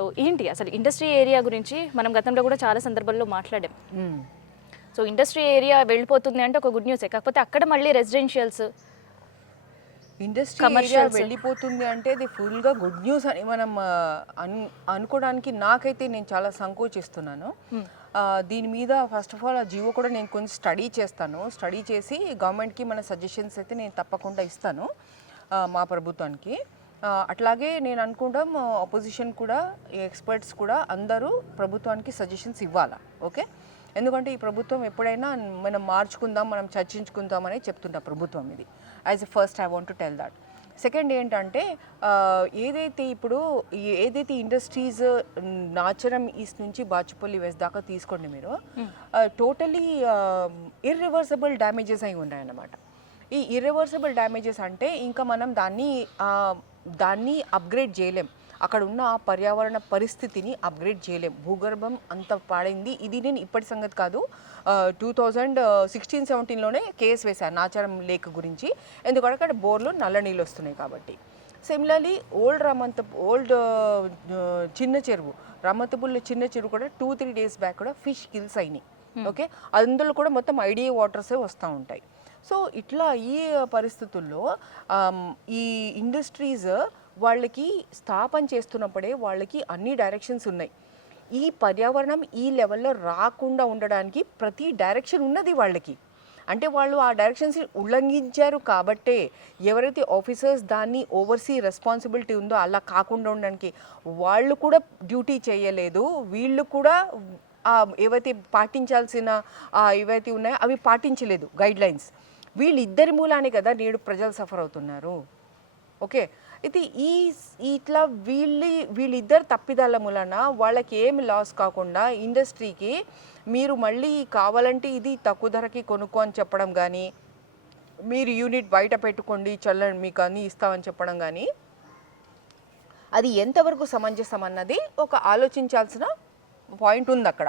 So ఏంటి అసలు industry area గురించి మనం గతంలో కూడా చాలా సందర్భాల్లో మాట్లాడాం. సో ఇండస్ట్రీ ఏరియా వెళ్ళిపోతుంది అంటే ఒక గుడ్ న్యూసే. కాకపోతే అక్కడ మళ్ళీ రెసిడెన్షియల్స్ ఇండస్ట్రీ ఏరియా వెళ్ళిపోతుంది అంటే అది ఫుల్గా గుడ్ న్యూస్ అని మనం అనుకోవడానికి నాకైతే నేను చాలా సంకోచిస్తున్నాను. దీని మీద ఫస్ట్ ఆఫ్ ఆల్ ఆ జియో కూడా నేను కొంచెం స్టడీ చేసి గవర్నమెంట్కి మన సజెషన్స్ అయితే నేను తప్పకుండా ఇస్తాను మా ప్రభుత్వానికి. అట్లాగే నేను అనుకుంటాం ఆపోజిషన్ కూడా ఎక్స్పర్ట్స్ కూడా అందరూ ప్రభుత్వానికి సజెషన్స్ ఇవ్వాలా. ఓకే, ఎందుకంటే ఈ ప్రభుత్వం ఎప్పుడైనా మనం మార్చుకుందాం, మనం చర్చించుకుందాం అని చెప్తుంటా ప్రభుత్వం. ఇది as a first I want to tell that. Second ఏంటంటే ఏదైతే ఇండస్ట్రీస్ నాచరం ఈస్ట్ నుంచి బాచుపల్లి వెస్ట్ దాకా తీసుకోండి మీరు, టోటలీ ఇర్రివర్సబుల్ డ్యామేజెస్ అయి ఉన్నాయన్నమాట. ఈ ఇర్రివర్సబుల్ డ్యామేజెస్ అంటే ఇంకా మనం దాన్ని అప్గ్రేడ్ చేయలేం. అక్కడ ఉన్న ఆ పర్యావరణ పరిస్థితిని అప్గ్రేడ్ చేయలేం. భూగర్భం అంత పాడైంది. ఇది నేను ఇప్పటి సంగతి కాదు, 2016-17లోనే కేసు వేశాను నాచారం లేక్ గురించి. ఎందుకంటే అక్కడ బోర్లు నల్ల నీళ్ళు వస్తున్నాయి కాబట్టి. సిమిలర్లీ చిన్న చెరువు రమ్మతపుల్లి చిన్న చెరువు కూడా 2-3 డేస్ బ్యాక్ కూడా ఫిష్ కిల్స్ అయినాయి. ఓకే, అందులో కూడా మొత్తం ఐడిఏ వాటర్సే వస్తూ ఉంటాయి. సో ఇట్లా ఈ పరిస్థితుల్లో ఈ ఇండస్ట్రీస్ వాళ్ళకి స్థాపన చేస్తున్నప్పుడే వాళ్ళకి అన్ని డైరెక్షన్స్ ఉన్నాయి. ఈ పర్యావరణం ఈ లెవెల్లో రాకుండా ఉండడానికి ప్రతి డైరెక్షన్ ఉన్నది వాళ్ళకి. అంటే వాళ్ళు ఆ డైరెక్షన్స్ ఉల్లంఘించారు కాబట్టే ఎవరైతే ఆఫీసర్స్ దాన్ని ఓవర్సీ రెస్పాన్సిబిలిటీ ఉందో అలా కాకుండా ఉండడానికి వాళ్ళు కూడా డ్యూటీ చేయలేదు. వీళ్ళు కూడా ఏవైతే పాటించాల్సిన ఏవైతే ఉన్నాయో అవి పాటించలేదు గైడ్లైన్స్. వీళ్ళిద్దరి మూలానే కదా నేడు ప్రజలు సఫర్ అవుతున్నారు. ఓకే, అయితే ఇట్లా వీళ్ళిద్దరు తప్పిదాల మూలన వాళ్ళకి ఏమి లాస్ కాకుండా ఇండస్ట్రీకి మీరు మళ్ళీ కావాలంటే ఇది తక్కువ ధరకి కొనుక్కో అని చెప్పడం కానీ, మీరు యూనిట్ బయట పెట్టుకోండి చల్లని మీకు అన్నీ ఇస్తామని చెప్పడం కానీ, అది ఎంతవరకు సమంజసం అన్నది ఒక ఆలోచించాల్సిన పాయింట్ ఉంది అక్కడ.